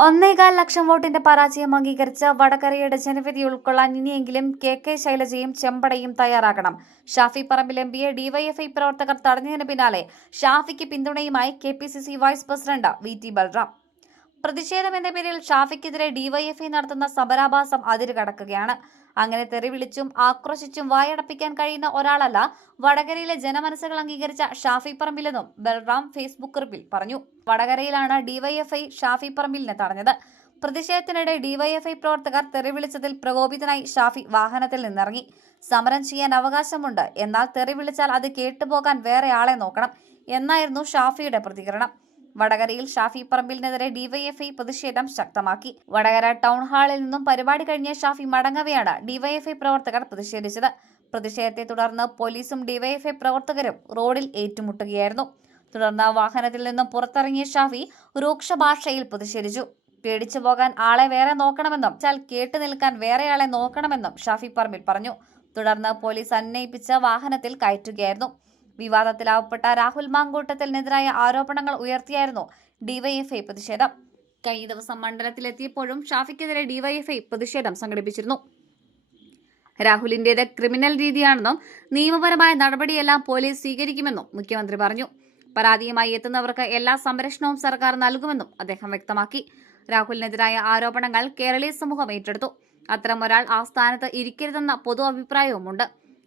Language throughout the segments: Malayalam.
ഒന്നേകാൽ ലക്ഷം വോട്ടിന്റെ പരാജയം അംഗീകരിച്ച് വടകരയുടെ ജനവിധി ഉൾക്കൊള്ളാൻ ഇനിയെങ്കിലും കെ കെ ശൈലജയും ചെമ്പടയും തയ്യാറാകണം. ഷാഫി പറമ്പിൽ എം പിയെ ഡിവൈഎഫ്ഐ പ്രവർത്തകർ തടഞ്ഞതിന് പിന്നാലെ ഷാഫിക്ക് പിന്തുണയുമായി K P C C vice president V T Balram. പ്രതിഷേധം എന്ന പേരിൽ ഷാഫിക്കെതിരെ ഡിവൈഎഫ്ഐ നടത്തുന്ന സമരാഭാസം അതിരുകടക്കുകയാണ്. അങ്ങനെ തെറിവിളിച്ചും ആക്രോശിച്ചും വായടപ്പിക്കാൻ കഴിയുന്ന ഒരാളല്ല വടകരയിലെ ജനമനസ്സുകൾ അംഗീകരിച്ച ഷാഫി പറമ്പിലെന്നും ബൽറാം ഫേസ്ബുക്ക് കുറിപ്പിൽ പറഞ്ഞു. വടകരയിലാണ് ഡിവൈഎഫ്ഐ ഷാഫി പറമ്പിലിനെ തടഞ്ഞത്. പ്രതിഷേധത്തിനിടെ ഡിവൈഎഫ്ഐ പ്രവർത്തകർ തെറിവിളിച്ചതിൽ പ്രകോപിതനായി ഷാഫി വാഹനത്തിൽ നിന്നിറങ്ങി. സമരം ചെയ്യാൻ അവകാശമുണ്ട്. എന്നാൽ തെറിവിളിച്ചാൽ അത് കേട്ടുപോകാൻ വേറെ ആളെ നോക്കണം. എന്നായിരുന്നു ഷാഫിയുടെ പ്രതികരണം. വടകരയിൽ ഷാഫി പറമ്പിലിനെതിരെ ഡിവൈഎഫ്ഐ പ്രതിഷേധം ശക്തമാക്കി. വടകര ടൗൺ ഹാളിൽ നിന്നും പരിപാടി കഴിഞ്ഞ ഷാഫി മടങ്ങവെയാണ് ഡിവൈഎഫ്ഐ പ്രവർത്തകർ പ്രതിഷേധിച്ചത്. പ്രതിഷേധത്തെ തുടർന്ന് പോലീസും ഡിവൈഎഫ്ഐ പ്രവർത്തകരും റോഡിൽ ഏറ്റുമുട്ടുകയായിരുന്നു. തുടർന്ന് വാഹനത്തിൽ നിന്നും പുറത്തിറങ്ങിയ ഷാഫി രൂക്ഷ ഭാഷയിൽ പ്രതിഷേധിച്ചു. പേടിച്ചു പോകാൻ ആളെ വേറെ നോക്കണമെന്നും ചാൽ കേട്ടു നിൽക്കാൻ വേറെയാളെ നോക്കണമെന്നും ഷാഫി പറമ്പിൽ പറഞ്ഞു. തുടർന്ന് പോലീസ് അന്വയിപ്പിച്ച വാഹനത്തിൽ കയറ്റുകയായിരുന്നു. വിവാദത്തിലാവപ്പെട്ട രാഹുൽ മാങ്കൂട്ടത്തിനെതിരായ ആരോപണങ്ങൾ ഉയർത്തിയായിരുന്നു ഡിവൈഎഫ്ഐ പ്രതിഷേധം. കഴിഞ്ഞ ദിവസം മണ്ഡലത്തിലെത്തിയപ്പോഴും ഷാഫിക്കെതിരെ ഡിവൈഎഫ്ഐ പ്രതിഷേധം സംഘടിപ്പിച്ചിരുന്നു. രാഹുലിന്റേത് ക്രിമിനൽ രീതിയാണെന്നും നിയമപരമായ നടപടിയെല്ലാം പോലീസ് സ്വീകരിക്കുമെന്നും മുഖ്യമന്ത്രി പറഞ്ഞു. പരാതിയുമായി എത്തുന്നവർക്ക് എല്ലാ സംരക്ഷണവും സർക്കാർ നൽകുമെന്നും അദ്ദേഹം വ്യക്തമാക്കി. രാഹുലിനെതിരായ ആരോപണങ്ങൾ കേരളീയ സമൂഹം ഏറ്റെടുത്തു. അത്തരം ഒരാൾ ആ സ്ഥാനത്ത് ഇരിക്കരുതെന്ന പൊതു അഭിപ്രായവുമുണ്ട്.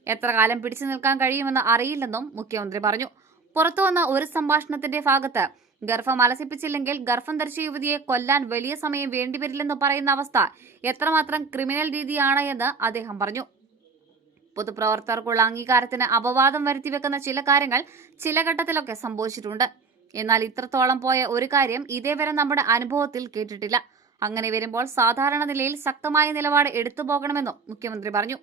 എത്ര കാലം പിടിച്ചു നിൽക്കാൻ കഴിയുമെന്ന് അറിയില്ലെന്നും മുഖ്യമന്ത്രി പറഞ്ഞു. പുറത്തുവന്ന ഒരു സംഭാഷണത്തിന്റെ ഭാഗത്ത് ഗർഭം അലസിപ്പിച്ചില്ലെങ്കിൽ ഗർഭം ധരിച്ച യുവതിയെ കൊല്ലാൻ വലിയ സമയം വേണ്ടിവരില്ലെന്ന് പറയുന്ന അവസ്ഥ എത്രമാത്രം ക്രിമിനൽ രീതിയാണ് എന്ന് അദ്ദേഹം പറഞ്ഞു. പൊതുപ്രവർത്തകർക്കുള്ള അംഗീകാരത്തിന് അപവാദം വരുത്തിവെക്കുന്ന ചില കാര്യങ്ങൾ ചില ഘട്ടത്തിലൊക്കെ സംഭവിച്ചിട്ടുണ്ട്. എന്നാൽ ഇത്രത്തോളം പോയ ഒരു കാര്യം ഇതേവരെ നമ്മുടെ അനുഭവത്തിൽ കേട്ടിട്ടില്ല. അങ്ങനെ വരുമ്പോൾ സാധാരണ നിലയിൽ ശക്തമായ നിലപാട് എടുത്തു പോകണമെന്നും മുഖ്യമന്ത്രി പറഞ്ഞു.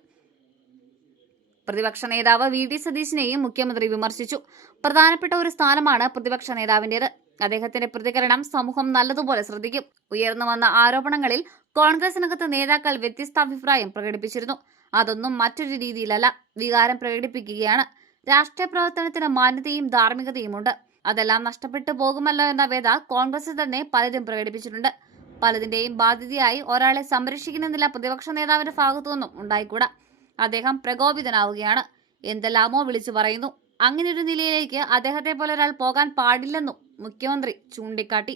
പ്രതിപക്ഷ നേതാവ് വി ഡി സതീശിനെയും മുഖ്യമന്ത്രി വിമർശിച്ചു. പ്രധാനപ്പെട്ട ഒരു സ്ഥാനമാണ് പ്രതിപക്ഷ നേതാവിന്റേത് അദ്ദേഹത്തിന്റെ പ്രതികരണം സമൂഹം നല്ലതുപോലെ ശ്രദ്ധിക്കും. ഉയർന്നു വന്ന ആരോപണങ്ങളിൽ കോൺഗ്രസിനകത്ത് നേതാക്കൾ വ്യത്യസ്ത അഭിപ്രായം പ്രകടിപ്പിച്ചിരുന്നു. അതൊന്നും മറ്റൊരു രീതിയിലല്ല വികാരം പ്രകടിപ്പിക്കുകയാണ്. രാഷ്ട്രീയ പ്രവർത്തനത്തിന് മാന്യതയും ധാർമ്മികതയുമുണ്ട്. അതെല്ലാം നഷ്ടപ്പെട്ടു പോകുമല്ലോ എന്ന വേദ കോൺഗ്രസിൽ തന്നെ പലരും പ്രകടിപ്പിച്ചിട്ടുണ്ട്. പലതിന്റെയും ബാധ്യതയായി ഒരാളെ സംരക്ഷിക്കുന്ന നില പ്രതിപക്ഷ നേതാവിന്റെ ഭാഗത്തുനിന്നും ഉണ്ടായിക്കൂടാ. അദ്ദേഹം പ്രകോപിതനാവുകയാണ്. എന്തെല്ലാമോ വിളിച്ചു പറയുന്നു. അങ്ങനെ ഒരു നിലയിലേക്ക് അദ്ദേഹത്തെ പോലെ ഒരാൾ പോകാൻ പാടില്ലെന്നും മുഖ്യമന്ത്രി ചൂണ്ടിക്കാട്ടി.